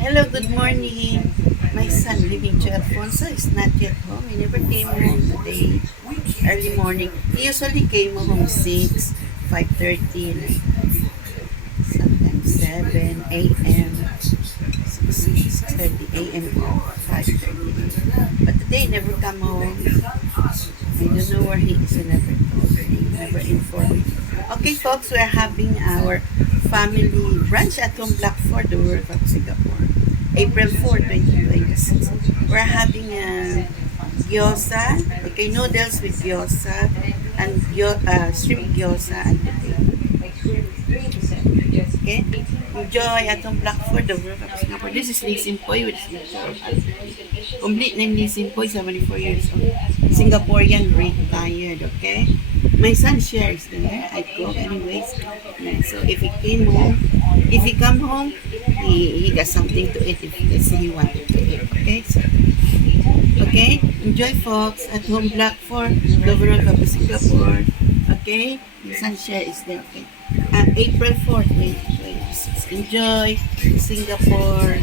Hello, good morning. My son living to Alfonso is not yet home. He never came home today. Early morning. He usually came home 6, 5:30, like sometimes 7 a.m. 6:30 a.m. or 5:30. But today he never come home. I don't know where he is. He never told me. He never informed me. Okay, folks, we're having our family brunch at home block for the World Cup Singapore. April 4, 2026. We're having a gyoza, okay, noodles with gyoza and shrimp gyoza and potato. Okay, enjoy at home block for the World Cup Singapore. This is Lee Simpoy with Singapore. Complete name Lee Simpoy, 74 years old. Singaporean retired, okay? My son shares there. I cook anyways. Yeah, so if he come home, he got something to eat if let's say he wanted to eat. Okay? So, okay? Enjoy folks at home block for the World Cup Singapore. Okay? My son share is there, okay? April 4th, 2026. Enjoy Singapore.